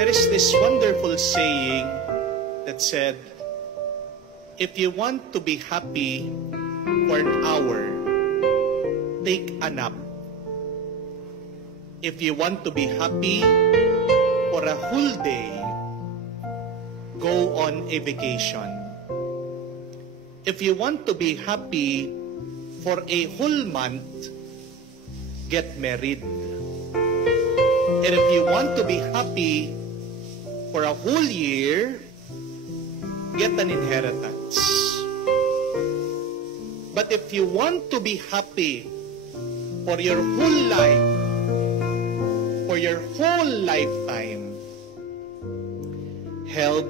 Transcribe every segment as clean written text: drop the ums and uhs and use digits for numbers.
There is this wonderful saying that said, if you want to be happy for an hour, take a nap. If you want to be happy for a whole day, go on a vacation. If you want to be happy for a whole month, get married. And if you want to be happy for a whole year, get an inheritance. But if you want to be happy for your whole life, for your whole lifetime, help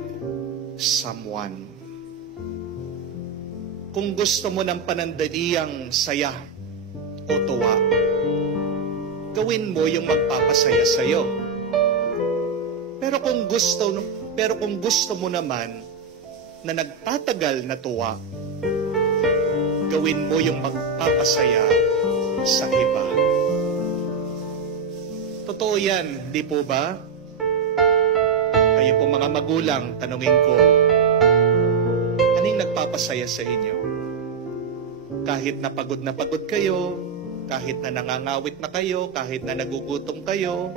someone. Kung gusto mo ng panandaliang saya o tuwa, gawin mo yung magpapasaya sa'yo. Pero kung gusto mo naman na nagtatagal na tuwa, gawin mo yung magpapasaya sa iba. Totoo yan, di po ba? Kayo po mga magulang, tanungin ko, anong nagpapasaya sa inyo? Kahit na pagod kayo, kahit na nangangawit na kayo, kahit na nagugutom kayo,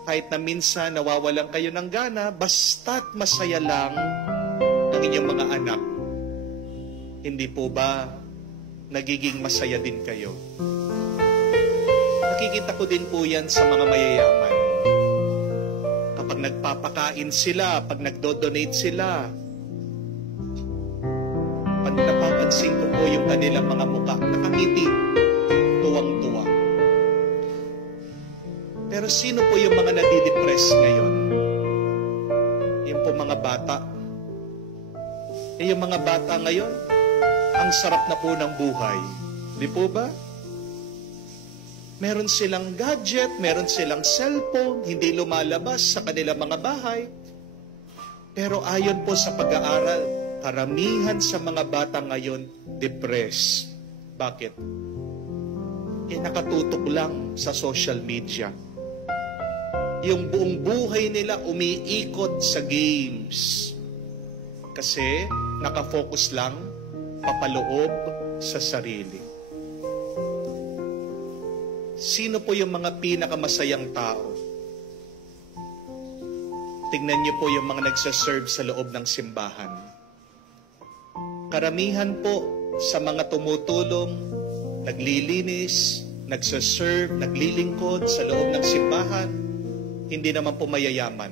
kahit na minsan nawawalan kayo ng gana, basta't masaya lang ang inyong mga anak, hindi po ba nagiging masaya din kayo? Nakikita ko din po yan sa mga mayayaman. Kapag nagpapakain sila, pag nagdo-donate sila, pag napapansin ko po yung kanilang mga mukha, nakangiti, tuwang-tuwa. Pero sino po yung mga nadidepress ngayon? Yung po mga bata. Yung mga bata ngayon, ang sarap na po ng buhay. Di po ba? Meron silang gadget, meron silang cellphone, hindi lumalabas sa kanilang mga bahay. Pero ayon po sa pag-aaral, karamihan sa mga bata ngayon, depressed. Bakit? Nakatutok lang sa social media. Yung buong buhay nila umiikot sa games. Kasi nakafocus lang papaloob sa sarili. Sino po yung mga pinakamasayang tao? Tingnan niyo po yung mga nagsaserve sa loob ng simbahan. Karamihan po sa mga tumutulong, naglilinis, nagsaserve, naglilingkod sa loob ng simbahan, hindi naman po mayayaman.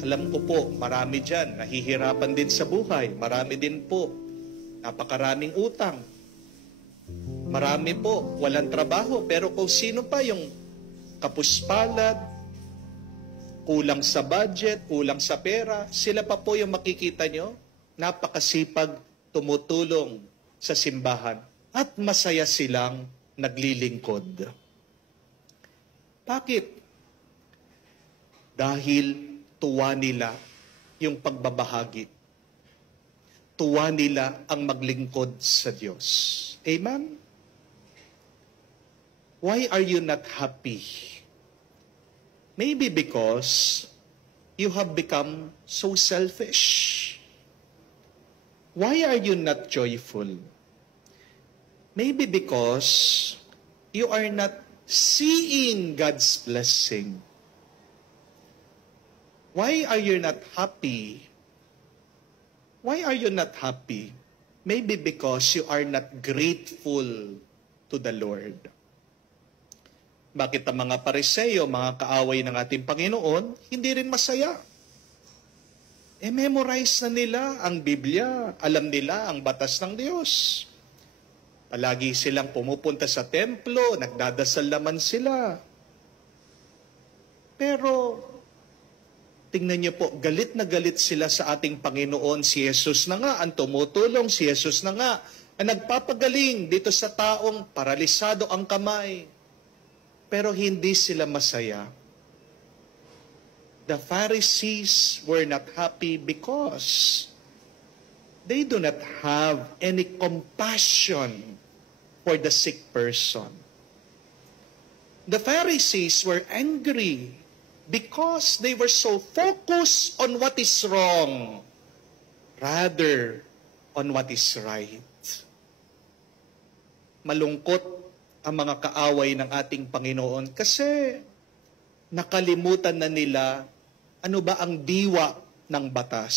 Alam ko po, marami dyan, nahihirapan din sa buhay. Marami din po, napakaraming utang. Marami po, walang trabaho. Pero kung sino pa yung kapuspalad, kulang sa budget, kulang sa pera, sila pa po yung makikita nyo, napakasipag tumutulong sa simbahan. At masaya silang naglilingkod. Bakit? Dahil tuwa nila yung pagbabahagi. Tuwa nila ang maglingkod sa Diyos. Amen? Why are you not happy? Maybe because you have become so selfish. Why are you not joyful? Maybe because you are not seeing God's blessing. Why are you not happy? Why are you not happy? Maybe because you are not grateful to the Lord. Bakit ang mga Pariseo, mga kaaway ng ating Panginoon, hindi rin masaya? Memorize na nila ang Biblia, alam nila ang batas ng Diyos. Palagi silang pumupunta sa templo, nagdadasal naman sila. Pero, tingnan niyo po, galit na galit sila sa ating Panginoon. Si Jesus na nga ang tumutulong, si Jesus na nga ang nagpapagaling dito sa taong paralisado ang kamay. Pero hindi sila masaya. The Pharisees were not happy because they do not have any compassion for the sick person. The Pharisees were angry because they were so focused on what is wrong rather on what is right. Malungkot ang mga kaaway ng ating Panginoon kasi nakalimutan na nila ano ba ang diwa ng batas.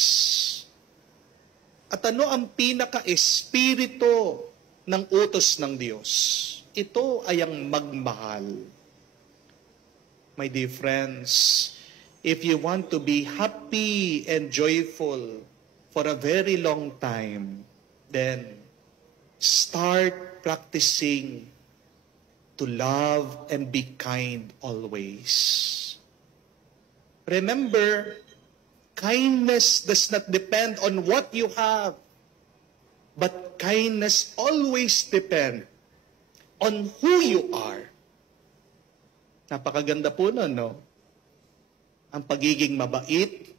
At ano ang pinaka-espiritu ng utos ng Diyos? Ito ay ang magmahal. My dear friends, if you want to be happy and joyful for a very long time, then start practicing to love and be kind always. Remember, kindness does not depend on what you have, but kindness always depends on who you are. Napakaganda po nun, no? Ang pagiging mabait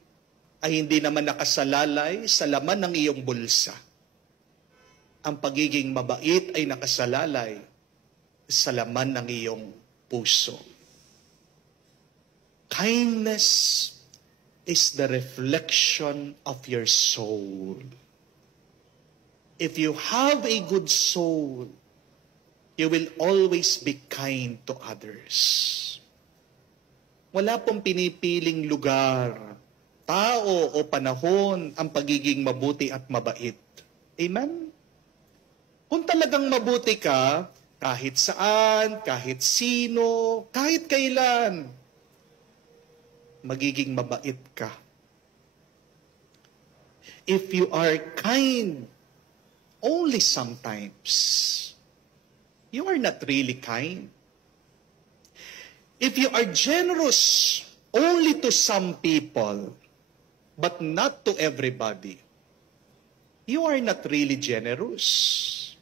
ay hindi naman nakasalalay sa laman ng iyong bulsa. Ang pagiging mabait ay nakasalalay sa laman ng iyong puso. Kindness is the reflection of your soul. If you have a good soul, you will always be kind to others. Wala pong pinipiling lugar, tao o panahon ang pagiging mabuti at mabait. Amen? Kung talagang mabuti ka, kahit saan, kahit sino, kahit kailan, magiging mabait ka. If you are kind only sometimes, you are not really kind. If you are generous only to some people, but not to everybody, you are not really generous.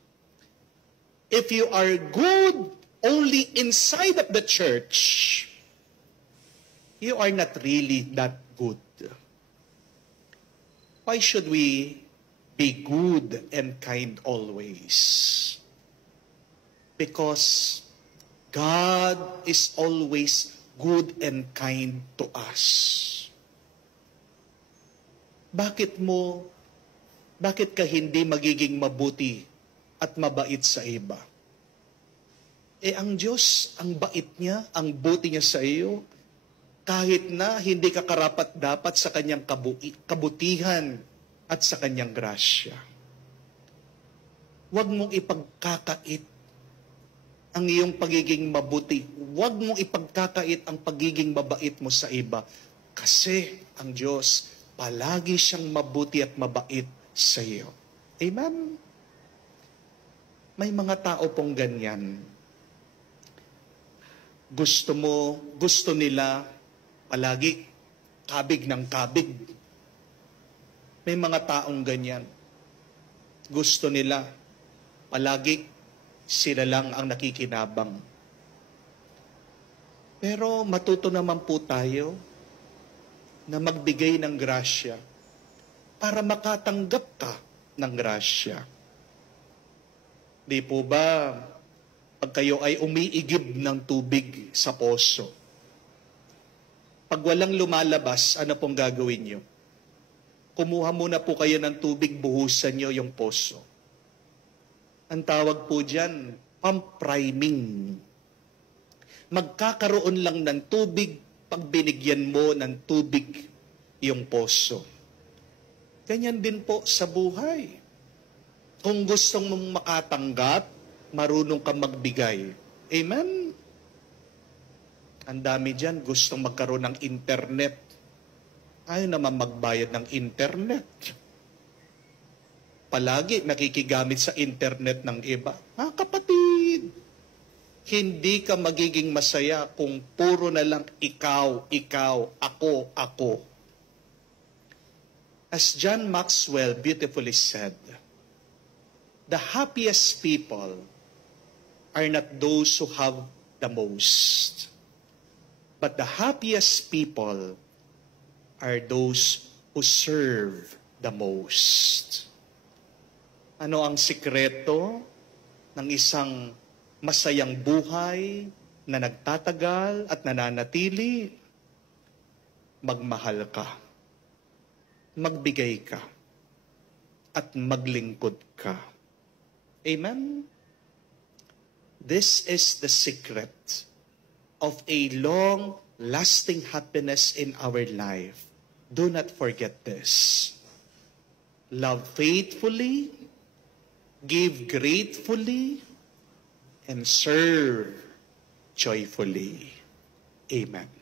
If you are good only inside of the church, you are not really that good. Why should we be good and kind always? Because God is always good and kind to us. Bakit ka hindi magiging mabuti at mabait sa iba? Ang Diyos, ang bait niya, ang buti niya sa iyo, kahit na hindi ka karapat-dapat sa kanyang kabutihan at sa kanyang grasya. Huwag mong ipagkakait ang iyong pagiging mabuti. Huwag mong ipagkakait ang pagiging mabait mo sa iba. Kasi ang Diyos, palagi siyang mabuti at mabait sa iyo. Amen? May mga tao pong ganyan. Gusto nila palagi kabig ng kabig. May mga taong ganyan. Gusto nila palagi sila lang ang nakikinabang. Pero matuto naman po tayo na magbigay ng grasya para makatanggap ka ng grasya. Di po ba, pag kayo ay umiigib ng tubig sa poso, pag walang lumalabas, ano pong gagawin nyo? Kumuha muna po kayo ng tubig, buhusan nyo yung poso. Ang tawag po dyan, pump priming. Magkakaroon lang ng tubig pag binigyan mo ng tubig yung poso. Ganyan din po sa buhay. Kung gustong mong makatanggap, marunong kang magbigay. Amen? Ang dami dyan, gustong magkaroon ng internet. Ayaw naman magbayad ng internet. Palagi nakikigamit sa internet ng iba. Kapatid, hindi ka magiging masaya kung puro na lang ikaw, ako. As John Maxwell beautifully said, the happiest people are not those who have the most, but the happiest people are those who serve the most. Ano ang sikreto ng isang masayang buhay na nagtatagal at nananatili? magmahal ka, magbigay ka, at maglingkod ka. Amen? This is the secret of a long-lasting happiness in our life. Do not forget this. Love faithfully, give gratefully, and serve joyfully. Amen.